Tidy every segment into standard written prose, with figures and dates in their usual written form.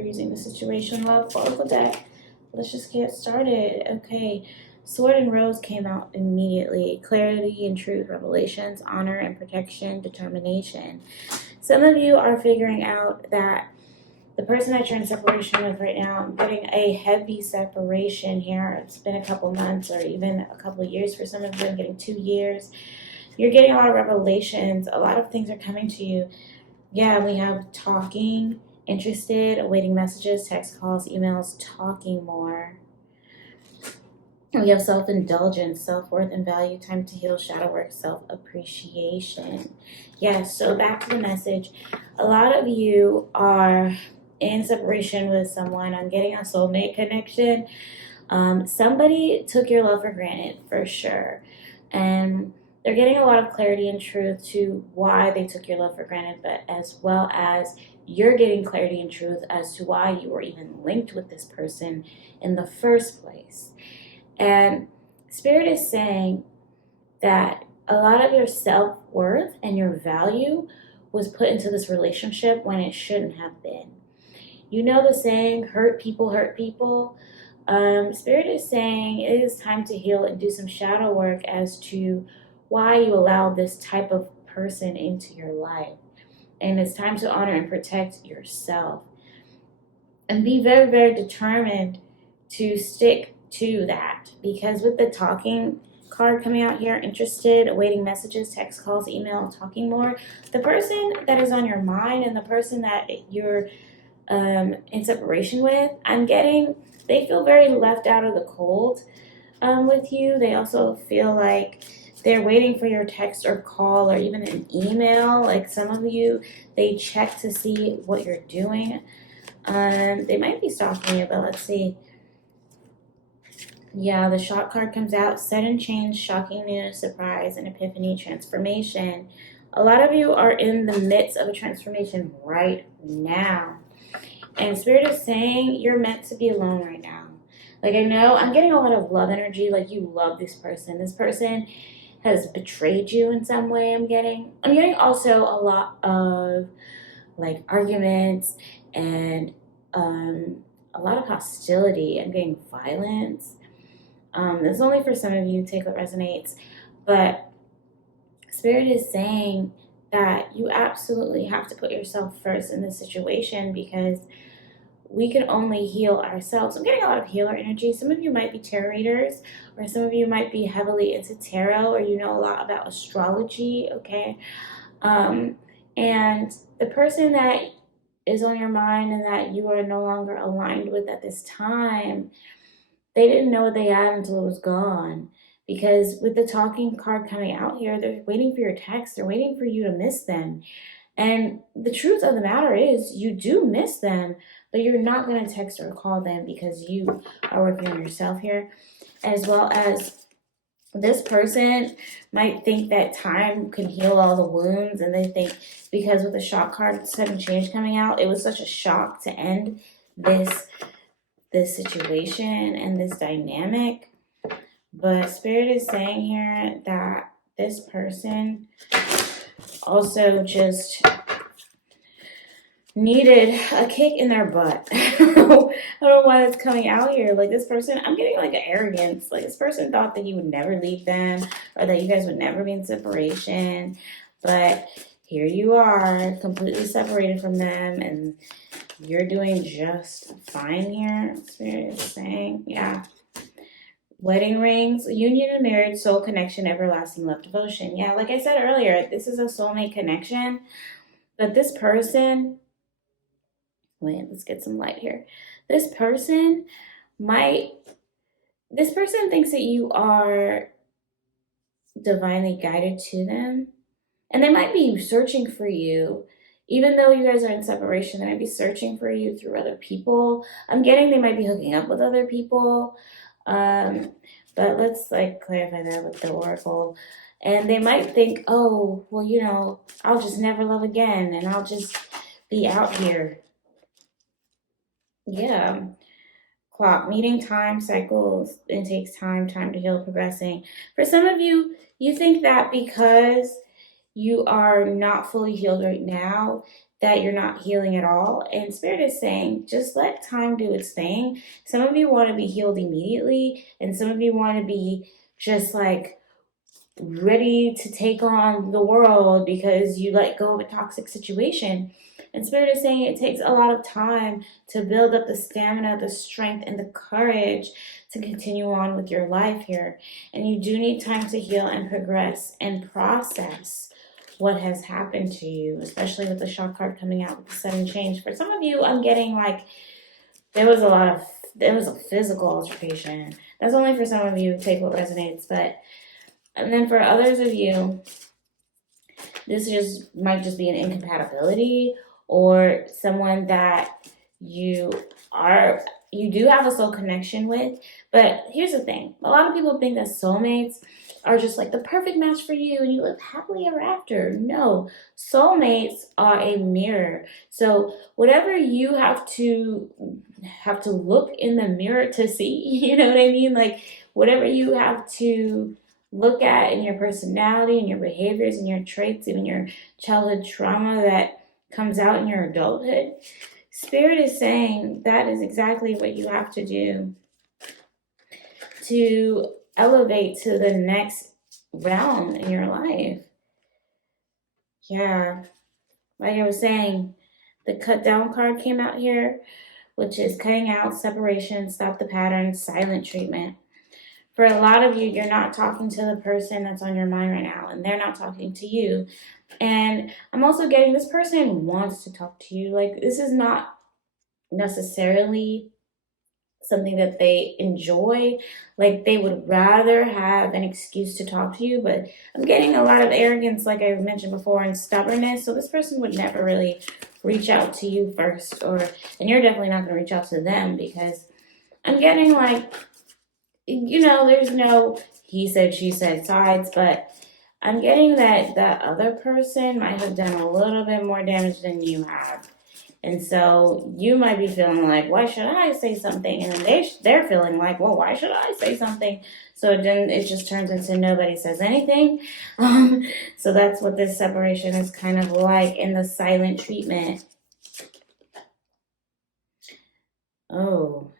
you're using the situation. Love, Oracle deck. Let's just get started. Okay. Sword and Rose came out immediately. Clarity and truth, revelations, honor and protection, determination. Some of you are figuring out that the person that you're in separation with right now, I'm getting a heavy separation here. It's been a couple months or even a couple of years for some of you. I'm getting 2 years. You're getting a lot of revelations. A lot of things are coming to you. Yeah, we have talking, interested, awaiting messages, text calls, emails, talking more. We have self-indulgence, self-worth and value, time to heal, shadow work, self-appreciation. Yes, so back to the message. A lot of you are in separation with someone. I'm getting a soulmate connection. Somebody took your love for granted, for sure. And they're getting a lot of clarity and truth to why they took your love for granted, but as well as you're getting clarity and truth as to why you were even linked with this person in the first place. And Spirit is saying that a lot of your self-worth and your value was put into this relationship when it shouldn't have been. You know the saying, hurt people hurt people. Spirit is saying it is time to heal and do some shadow work as to why you allowed this type of person into your life. And it's time to honor and protect yourself. And be very, very determined to stick to that, because with the talking card coming out here, interested, awaiting messages, text calls, email, talking more, the person that is on your mind and the person that you're in separation with, I'm getting, they feel very left out of the cold with you. They also feel like they're waiting for your text or call or even an email. Like some of you, they check to see what you're doing. They might be stalking you, but let's see. Yeah, the shock card comes out. Sudden change, shocking news, surprise, and epiphany, transformation. A lot of you are in the midst of a transformation right now. And Spirit is saying you're meant to be alone right now. Like, I know I'm getting a lot of love energy. Like, you love this person. This person has betrayed you in some way. I'm getting also a lot of like arguments and a lot of hostility. I'm getting violence. This is only for some of you, take what resonates, but Spirit is saying that you absolutely have to put yourself first in this situation, because we can only heal ourselves. I'm getting a lot of healer energy. Some of you might be tarot readers, or some of you might be heavily into tarot, or you know a lot about astrology, okay? And the person that is on your mind and that you are no longer aligned with at this time, they didn't know what they had until it was gone. Because with the talking card coming out here, they're waiting for your text. They're waiting for you to miss them. And the truth of the matter is, you do miss them, but you're not going to text or call them because you are working on yourself here. As well as this person might think that time can heal all the wounds. And they think because with the shock card, sudden change coming out, it was such a shock to end this situation and this dynamic. But Spirit is saying here that this person also just needed a kick in their butt. I don't know why that's coming out here. Like, this person, I'm getting like an arrogance. Like, this person thought that you would never leave them, or that you guys would never be in separation. But here you are, completely separated from them, and you're doing just fine here. Spirit is saying, yeah. Wedding rings, union and marriage, soul connection, everlasting love, devotion. Yeah, like I said earlier, this is a soulmate connection. But this person, wait, let's get some light here. This person thinks that you are divinely guided to them. And they might be searching for you. Even though you guys are in separation, they might be searching for you through other people. I'm getting they might be hooking up with other people. But let's like clarify that with the oracle. And they might think, oh, well, you know, I'll just never love again, and I'll just be out here. Yeah. Clock, meeting time, cycles, it takes time to heal, progressing. For some of you, you think that because you are not fully healed right now, that you're not healing at all. And Spirit is saying, just let time do its thing. Some of you want to be healed immediately, and some of you want to be just like ready to take on the world because you let go of a toxic situation. And Spirit is saying it takes a lot of time to build up the stamina, the strength, and the courage to continue on with your life here. And you do need time to heal and progress and process what has happened to you, especially with the shock card coming out with the sudden change. For some of you, I'm getting like there was a physical altercation. That's only for some of you. Take what resonates. And then for others of you, this might just be an incompatibility, or someone that you do have a soul connection with. But here's the thing. A lot of people think that soulmates are just like the perfect match for you and you live happily ever after. No, soulmates are a mirror. So whatever you have to look in the mirror to see, you know what I mean? Like whatever you have to look at in your personality and your behaviors and your traits, even your childhood trauma that comes out in your adulthood, Spirit is saying that is exactly what you have to do to elevate to the next realm in your life. Yeah, like I was saying, the cut down card came out here, which is cutting out, separation, stop the pattern, silent treatment. For a lot of you, you're not talking to the person that's on your mind right now, and they're not talking to you. And I'm also getting this person wants to talk to you. Like, this is not necessarily something that they enjoy. Like, they would rather have an excuse to talk to you, but I'm getting a lot of arrogance, like I mentioned before, and stubbornness. So this person would never really reach out to you first, and you're definitely not going to reach out to them, because I'm getting like, there's no he said, she said sides, but I'm getting that that other person might have done a little bit more damage than you have. And so you might be feeling like, why should I say something? And then they're feeling like, well, why should I say something? So then it just turns into nobody says anything. So that's what this separation is kind of like in the silent treatment. Oh.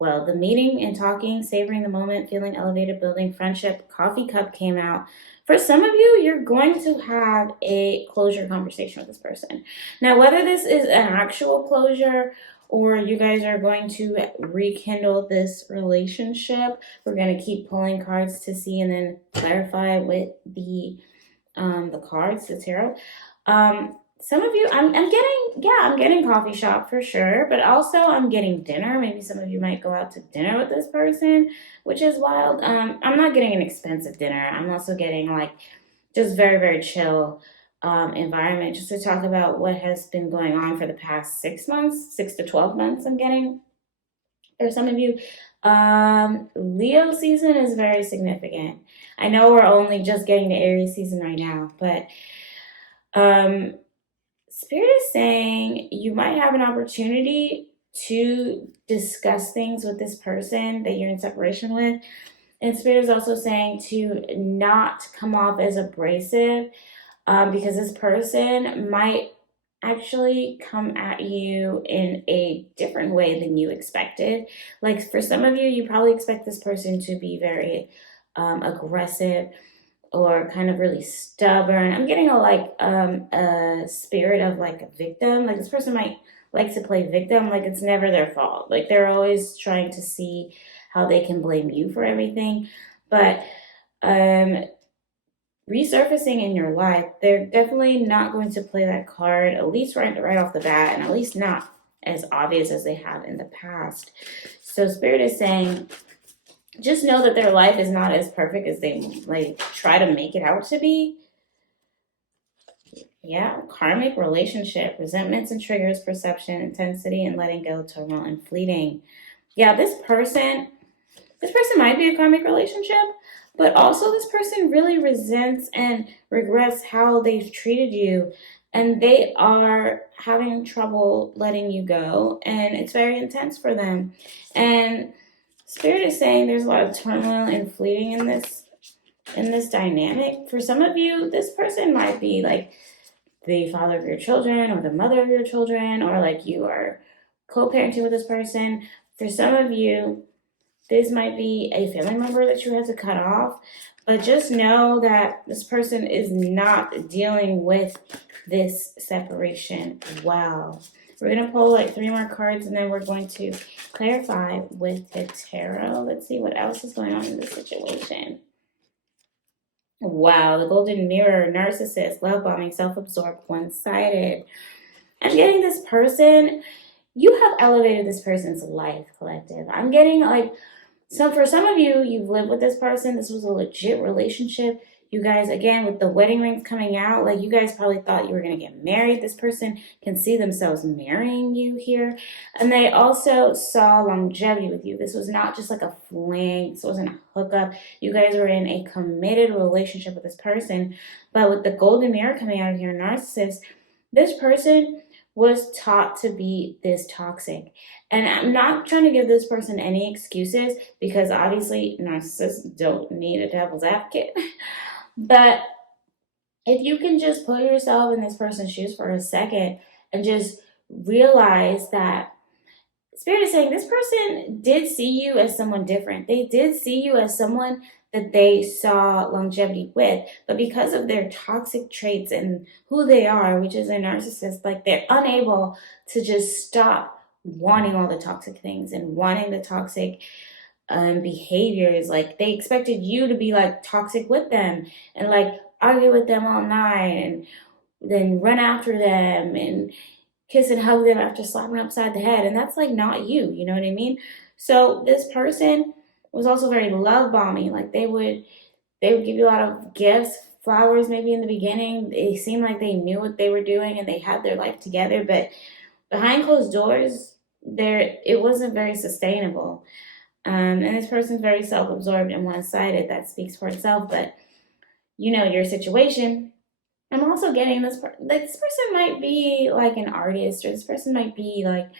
Well, the meeting and talking, savoring the moment, feeling elevated, building friendship, coffee cup came out. For some of you, you're going to have a closure conversation with this person. Now, whether this is an actual closure or you guys are going to rekindle this relationship, we're going to keep pulling cards to see and then clarify with the cards, the tarot. Some of you, I'm getting coffee shop for sure, but also I'm getting dinner. Maybe some of you might go out to dinner with this person, which is wild. I'm not getting an expensive dinner. I'm also getting like just very, very chill environment, just to talk about what has been going on for the past 6 months, 6 to 12 months. I'm getting, for some of you, Leo season is very significant. I know we're only just getting to Aries season right now, but Spirit is saying you might have an opportunity to discuss things with this person that you're in separation with. And Spirit is also saying to not come off as abrasive, because this person might actually come at you in a different way than you expected. Like for some of you, you probably expect this person to be very aggressive or kind of really stubborn. I'm getting a spirit of like a victim. Like this person might like to play victim, like it's never their fault. Like they're always trying to see how they can blame you for everything. But resurfacing in your life, they're definitely not going to play that card, at least right off the bat, and at least not as obvious as they have in the past. So Spirit is saying, just know that their life is not as perfect as they like try to make it out to be. Yeah, karmic relationship, resentments and triggers, perception, intensity, and letting go, turmoil, and fleeting. Yeah, this person might be a karmic relationship, but also this person really resents and regrets how they've treated you, and they are having trouble letting you go, and it's very intense for them. And Spirit is saying there's a lot of turmoil and fleeting in this in this dynamic. For some of you, this person might be like the father of your children or the mother of your children, or like you are co-parenting with this person. For some of you, this might be a family member that you have to cut off, but just know that this person is not dealing with this separation well. We're going to pull like 3 more cards and then we're going to clarify with the tarot. Let's see what else is going on in this situation. Wow, the golden mirror, narcissist, love bombing, self-absorbed, one-sided. I'm getting this person, you have elevated this person's life, collective. I'm getting like, for some of you, you've lived with this person. This was a legit relationship. You guys, again, with the wedding rings coming out, like you guys probably thought you were going to get married. This person can see themselves marrying you here. And they also saw longevity with you. This was not just like a fling. This wasn't a hookup. You guys were in a committed relationship with this person. But with the golden mirror coming out of here, narcissist, this person was taught to be this toxic. And I'm not trying to give this person any excuses because obviously narcissists don't need a devil's advocate. But if you can just put yourself in this person's shoes for a second and just realize that Spirit is saying this person did see you as someone different. They did see you as someone that they saw longevity with, but because of their toxic traits and who they are, which is a narcissist, like they're unable to just stop wanting all the toxic things and wanting the toxic behaviors. Like they expected you to be like toxic with them and like argue with them all night and then run after them and kiss and hug them after slapping them upside the head. And that's like not you, you know what I mean? So this person was also very love bombing. Like they would give you a lot of gifts, flowers maybe in the beginning. They seemed like they knew what they were doing and they had their life together, but behind closed doors, it wasn't very sustainable. And this person's very self-absorbed and one-sided. That speaks for itself, but you know your situation. I'm also getting this person might be like an artist, or this person might be like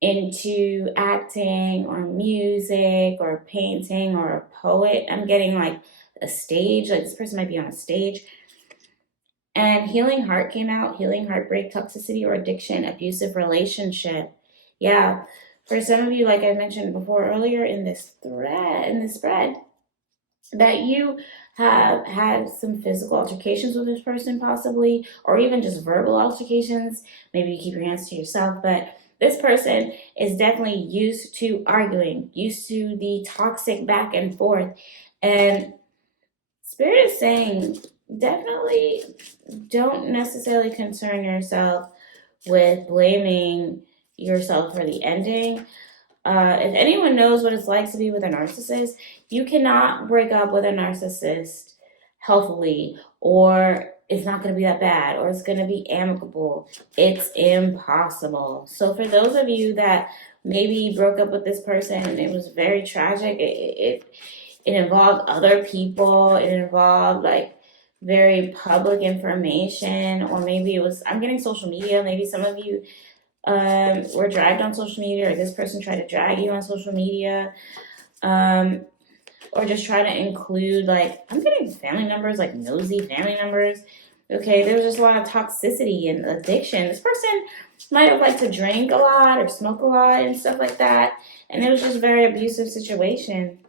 into acting or music or painting or a poet. I'm getting like a stage, like this person might be on a stage. And healing heart came out, healing heartbreak, toxicity or addiction, abusive relationship. Yeah, for some of you, like I mentioned before earlier in this spread, that you have had some physical altercations with this person possibly, or even just verbal altercations. Maybe you keep your hands to yourself, but this person is definitely used to arguing, used to the toxic back and forth. And Spirit is saying definitely don't necessarily concern yourself with blaming yourself for the ending. If anyone knows what it's like to be with a narcissist, you cannot break up with a narcissist healthily, or it's not going to be that bad, or it's going to be amicable. It's impossible. So for those of you that maybe broke up with this person and it was very tragic, it involved other people, it involved like very public information, or maybe it was, I'm getting social media, maybe some of you were dragged on social media, or this person tried to drag you on social media, or just try to include, like, I'm getting family members, like nosy family members. Okay, there's just a lot of toxicity and addiction. This person might have liked to drink a lot or smoke a lot and stuff like that, and it was just a very abusive situation.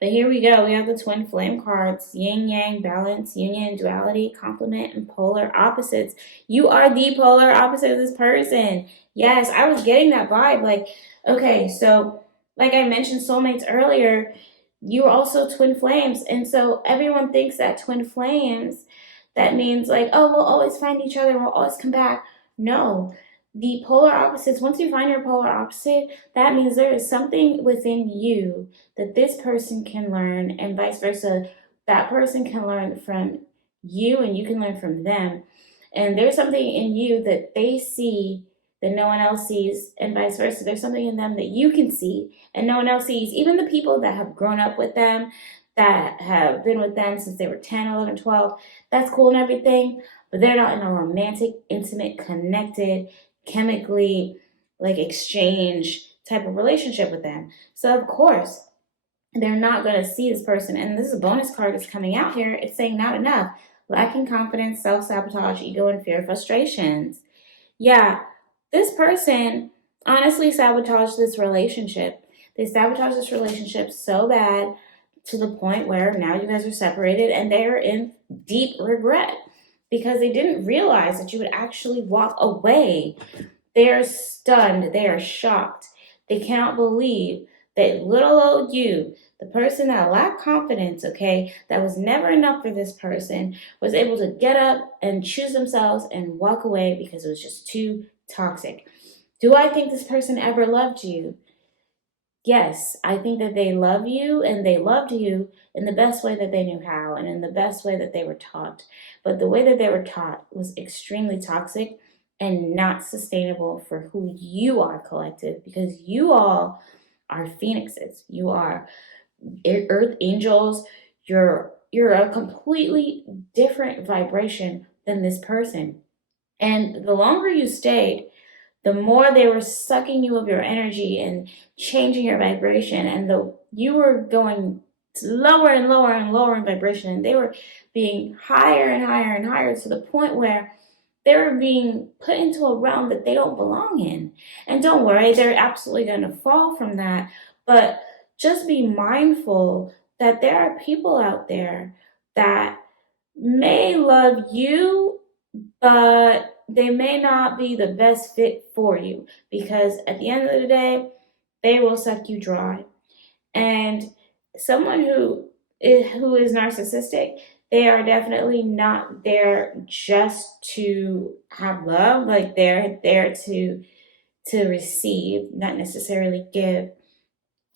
But here we go. We have the twin flame cards: yin yang, balance, union, duality, complement, and polar opposites. You are the polar opposite of this person. Yes, I was getting that vibe. Like, okay, so like I mentioned soulmates earlier, you're also twin flames. And so everyone thinks that twin flames, that means like, oh, we'll always find each other, we'll always come back. No. The polar opposites, once you find your polar opposite, that means there is something within you that this person can learn, and vice versa. That person can learn from you and you can learn from them. And there's something in you that they see that no one else sees, and vice versa. There's something in them that you can see and no one else sees. Even the people that have grown up with them, that have been with them since they were 10, 11, 12, that's cool and everything, but they're not in a romantic, intimate, connected, chemically like exchange type of relationship with them. So of course they're not going to see this person. And this is a bonus card that's coming out here. It's saying not enough. Lacking confidence, self-sabotage, ego, and fear, frustrations. Yeah, this person honestly sabotaged this relationship. They sabotaged this relationship so bad to the point where now you guys are separated and they're in deep regret because they didn't realize that you would actually walk away. They are stunned. They are shocked. They cannot believe that little old you, the person that lacked confidence, okay, that was never enough for this person, was able to get up and choose themselves and walk away because it was just too toxic. Do I think this person ever loved you? Yes, I think that they love you and they loved you in the best way that they knew how and in the best way that they were taught. But the way that they were taught was extremely toxic and not sustainable for who you are, collective, because you all are phoenixes. You are earth angels. You're a completely different vibration than this person. And the longer you stayed, the more they were sucking you of your energy and changing your vibration, and you were going lower and lower and lower in vibration, and they were being higher and higher and higher to the point where they were being put into a realm that they don't belong in. And don't worry, they're absolutely going to fall from that, but just be mindful that there are people out there that may love you, but they may not be the best fit for you, because at the end of the day, they will suck you dry. And someone who is narcissistic, they are definitely not there just to have love. Like, they're there to receive, not necessarily give.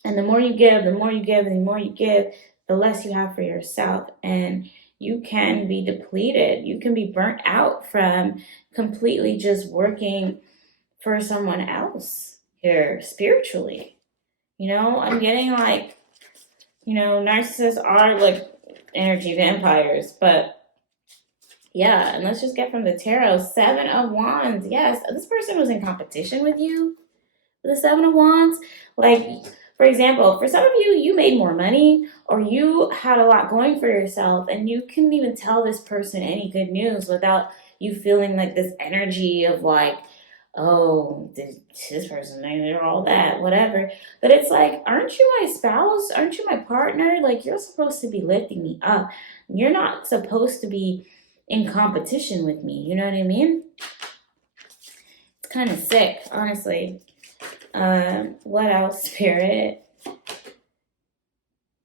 And the more you give, the more you give, and the more you give, the less you have for yourself. And you can be depleted. You can be burnt out from completely just working for someone else here spiritually. I'm getting like, narcissists are like energy vampires, but yeah, and let's just get from the tarot. 7 of Wands. Yes, this person was in competition with you. The 7 of Wands. Like, for example, for some of you, you made more money or you had a lot going for yourself and you couldn't even tell this person any good news without you feeling like this energy of like, oh, this person, they're all that, whatever. But it's like, aren't you my spouse? Aren't you my partner? Like, you're supposed to be lifting me up. You're not supposed to be in competition with me. You know what I mean? It's kind of sick, honestly. What else, Spirit?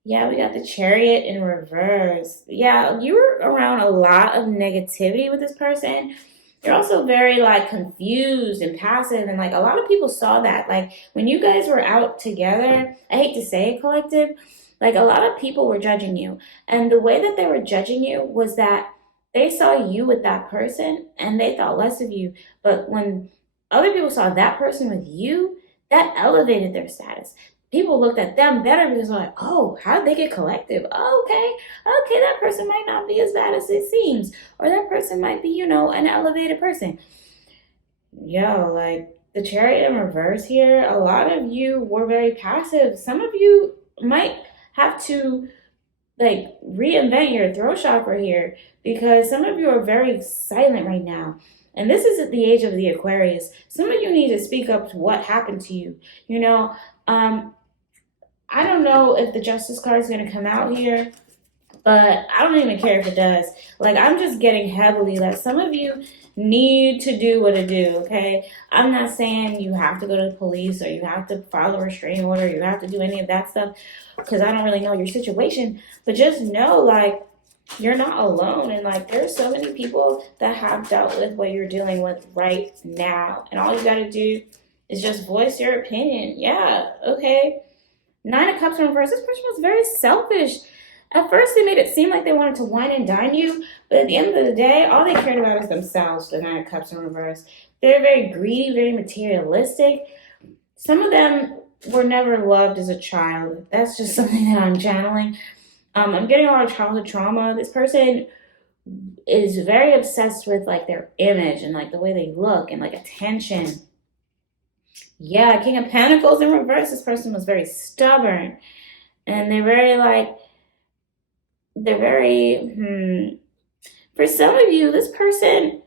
Yeah, we got the Chariot in reverse. Yeah, you were around a lot of negativity with this person. You're also very like confused and passive, and like a lot of people saw that. Like when you guys were out together, I hate to say it, collective, like a lot of people were judging you. And the way that they were judging you was that they saw you with that person and they thought less of you. But when other people saw that person with you, that elevated their status. People looked at them better because they're like, oh, how did they get collective? Oh, okay, that person might not be as bad as it seems. Or that person might be, an elevated person. Yo, like the Chariot in reverse here, a lot of you were very passive. Some of you might have to like reinvent your throat chakra here because some of you are very silent right now. And this is at the age of the Aquarius. Some of you need to speak up to what happened to you. I don't know if the Justice card is going to come out here, but I don't even care if it does. Like, I'm just getting heavily that some of you need to do what to do, okay? I'm not saying you have to go to the police or you have to file a restraining order, or you have to do any of that stuff, because I don't really know your situation. But just know, like, you're not alone, and like there's so many people that have dealt with what you're dealing with right now, and all you got to do is just voice your opinion. Yeah, okay. 9 of Cups in reverse. This person was very selfish. At first, they made it seem like they wanted to wine and dine you, but at the end of the day, all they cared about is themselves. The 9 of Cups in reverse. They're very greedy, very materialistic. Some of them were never loved as a child. That's just something that I'm channeling. I'm getting a lot of childhood trauma. This person is very obsessed with like their image and like the way they look and like attention. Yeah, King of Pentacles in reverse. This person was very stubborn And they're very like, they're very, for some of you, this person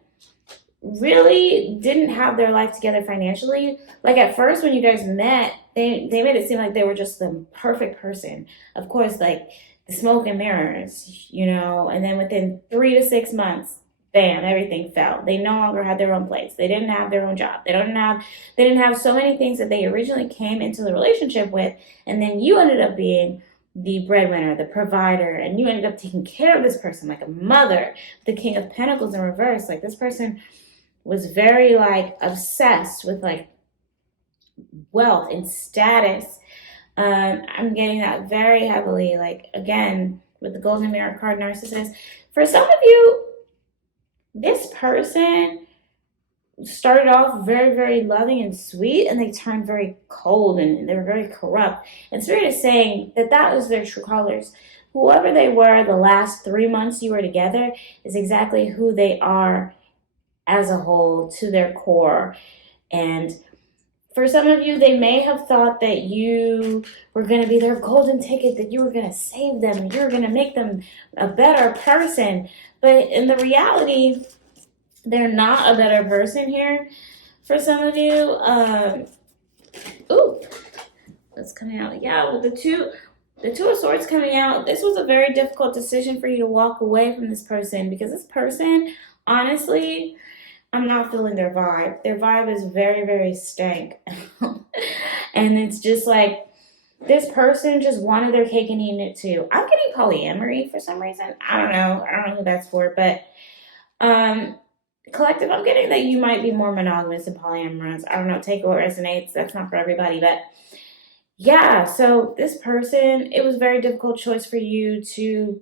really didn't have their life together financially. Like at first when you guys met, they made it seem like they were just the perfect person. Of course, like the smoke and mirrors, you know, and then within 3 to 6 months, bam, everything fell. They no longer had their own place. They didn't have their own job. They didn't have so many things that they originally came into the relationship with, and then you ended up being the breadwinner, the provider, and you ended up taking care of this person like a mother. The King of Pentacles in reverse, like this person was very like obsessed with like wealth and status. I'm getting that very heavily, like again with the Golden Mirror card, narcissist. For some of you, this person started off very, very loving and sweet, and they turned very cold and they were very corrupt. And Spirit is saying that that was their true colors. Whoever they were the last 3 months you were together is exactly who they are as a whole, to their core. And for some of you, they may have thought that you were going to be their golden ticket, that you were going to save them, you were going to make them a better person. But in the reality, they're not a better person here. For some of you, that's coming out. Yeah, with the two of Swords coming out, this was a very difficult decision for you to walk away from this person, because this person, honestly, I'm not feeling their vibe. Their vibe is very, very stank. And it's just like, this person just wanted their cake and eating it too. I'm getting polyamory for some reason. I don't know who that's for, but collective, I'm getting that you might be more monogamous and polyamorous. I don't know, take what resonates. That's not for everybody, but yeah, so this person, it was a very difficult choice for you to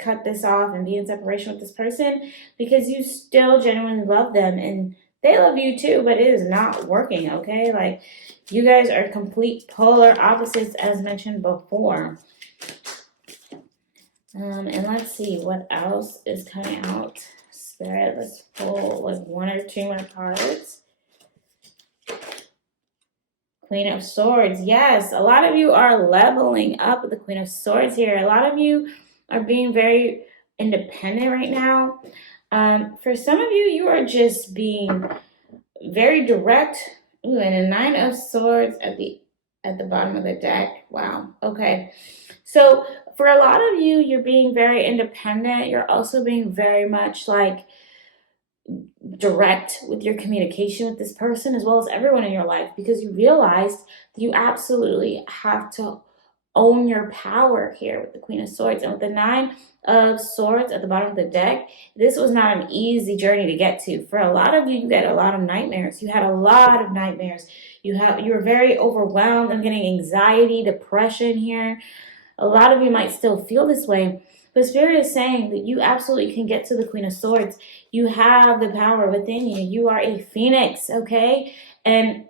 cut this off and be in separation with this person, because you still genuinely love them and they love you too, but it is not working, okay? Like, you guys are complete polar opposites, as mentioned before. And let's see what else is coming out. Spirit, let's pull like 1 or 2 more cards. Queen of Swords. Yes, a lot of you are leveling up with the Queen of Swords here. A lot of you are being very independent right now. For some of you, you are just being very direct. Ooh, and a 9 of Swords at the bottom of the deck. Wow. Okay. So for a lot of you, you're being very independent. You're also being very much like direct with your communication with this person, as well as everyone in your life, because you realized that you absolutely have to own your power here with the Queen of Swords. And with the 9 of Swords at the bottom of the deck, this was not an easy journey to get to. For a lot of you, you got a lot of nightmares. You had a lot of nightmares. You were very overwhelmed. I'm getting anxiety, depression here. A lot of you might still feel this way, but Spirit is saying that you absolutely can get to the Queen of Swords. You have the power within you. You are a phoenix, okay? And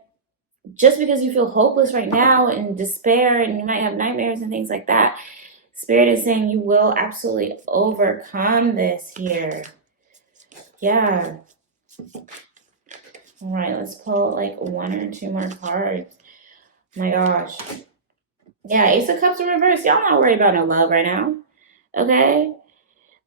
just because you feel hopeless right now and despair, and you might have nightmares and things like that, Spirit is saying you will absolutely overcome this here. Yeah. All right, let's pull like 1 or 2 more cards. Oh my gosh. Yeah, Ace of Cups in reverse. Y'all not worried about no love right now. Okay?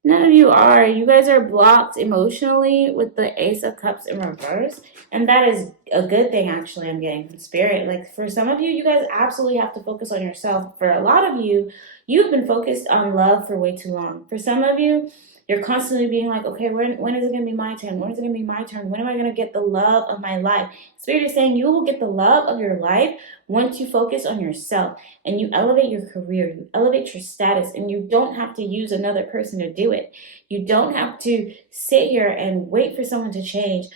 None of you are. You guys are blocked emotionally with the Ace of Cups in reverse. And that is a good thing, actually, I'm getting from Spirit. Like, for some of you, you guys absolutely have to focus on yourself. For a lot of you, you've been focused on love for way too long. For some of you, you're constantly being like, okay, when is it going to be my turn? When is it going to be my turn? When am I going to get the love of my life? Spirit is saying you will get the love of your life once you focus on yourself and you elevate your career, you elevate your status, and you don't have to use another person to do it. You don't have to sit here and wait for someone to change,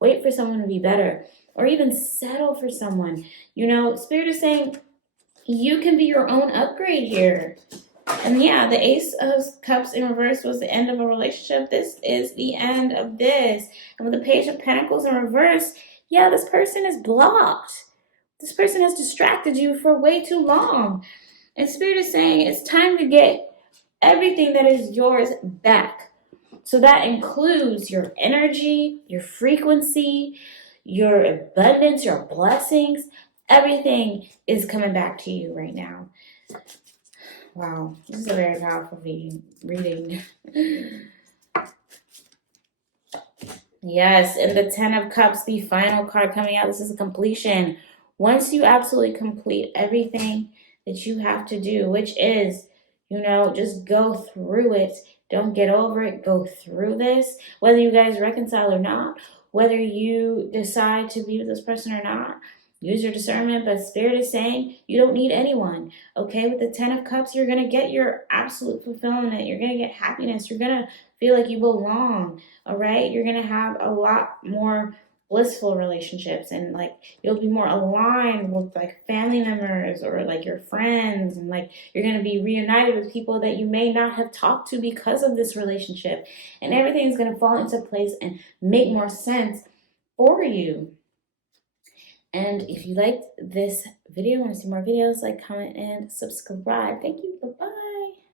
wait for someone to be better, or even settle for someone. You know, Spirit is saying you can be your own upgrade here. And yeah, the Ace of Cups in reverse was the end of a relationship. This is the end of this. And with the Page of Pentacles in reverse, yeah, this person is blocked. This person has distracted you for way too long. And Spirit is saying it's time to get everything that is yours back. So that includes your energy, your frequency, your abundance, your blessings. Everything is coming back to you right now. Wow, this is a very powerful reading. Yes, and the Ten of Cups, the final card coming out. This is a completion. Once you absolutely complete everything that you have to do, which is, just go through it. Don't get over it. Go through this. Whether you guys reconcile or not, whether you decide to be with this person or not, use your discernment. But Spirit is saying you don't need anyone. Okay, with the Ten of Cups, you're going to get your absolute fulfillment. You're going to get happiness. You're going to feel like you belong. All right, you're gonna have a lot more blissful relationships, and like you'll be more aligned with like family members or like your friends, and like you're gonna be reunited with people that you may not have talked to because of this relationship, and everything's gonna fall into place and make more sense for you. And if you liked this video, want to see more videos, like, comment, and subscribe. Thank you. Bye-bye.